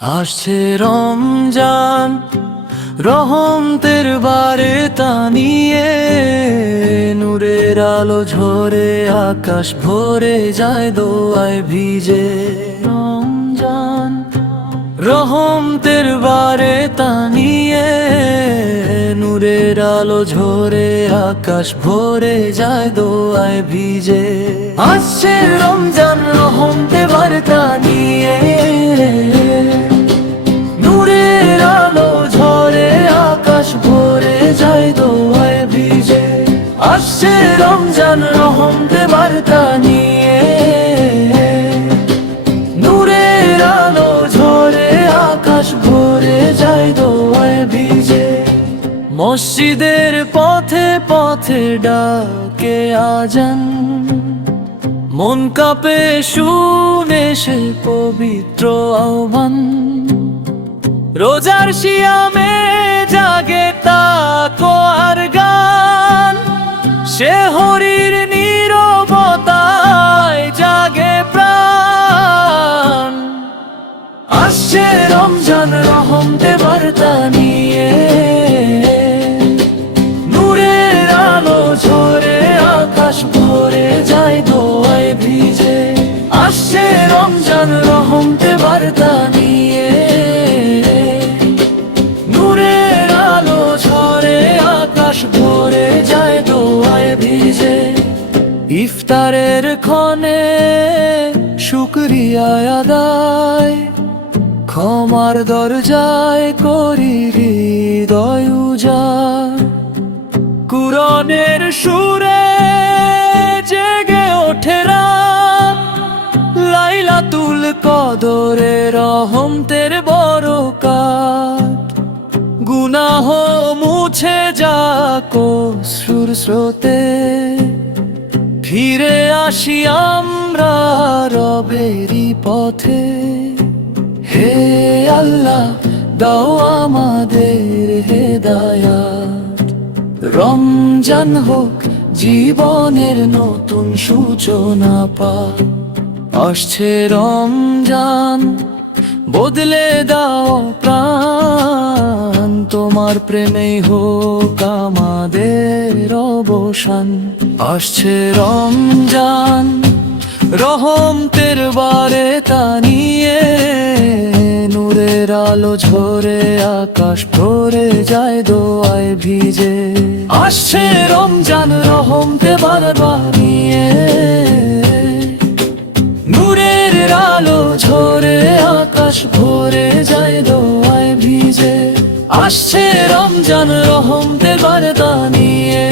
আসছে রমজান, রহমতের বারে তা নিয়ে নূরের আলো ঝরে, আকাশ ভরে যায় দোয়ায় ভিজে। রমজান, রহমতের বারে তা নিয়ে নূরের আলো ঝরে, আকাশ ভরে যায় দোয়ায় ভিজে। আসছে রমজান রহমতে বার্তা নিয়ে আসছে রমজান রহমতে বার্তা নিয়ে নূরের আলো ঝরে, আকাশ ভরে যায় দোয়ায় ভিজে। মসজিদের পথে পথে ডাকে আজান। মন কাপে, শুনে সে পবিত্র আহ্বান। রোজার শিয়ামে জাগে তা আর সে হরির নীরবতায় জাগে প্রাণ। আসছে রমজান রহমতে বার্তা নিয়ে নূরের আলো ঝরে, আকাশ ভরে যায় দোয়ায় ভিজে। আসছে রমজান রহমতে বার্তা নিয়ে ইফতারের ক্ষণে শুক্রিয়া আদায়, ক্ষমার দরজায় করি হৃদয় উজাড়। কুরনের সুরে জেগে ওঠে রাত, লাইলাতুল কদরে রহম রহমতের বরকাত। গুনাহ মুছে যাক সুর স্রোতে। ফিরে আসি আমরা রবেরি পথে। হে আল্লাহ, দাও আমাদের হেদায়াত। রমজান হোক জীবনের নতুন সূচনা পা আসছে রমজান, বদলে দাও প্রাণ। তোমার প্রেমেই হোক আমাদের অবসান। আসছে রমজান রহমতের বারে তা নিয়ে নূরের আলো ঝরে আকাশ ভরে যায় দোয়ায় ভিজে। আসছে রমজান রহমতে বারবার নিয়ে নূরের আলো ঝরে আকাশ ভরে আসছে রমজান রহম বারদা দানিয়ে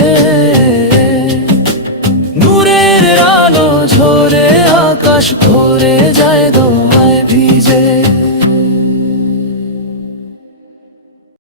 নূরের আলো ঝরে আকাশ ভরে।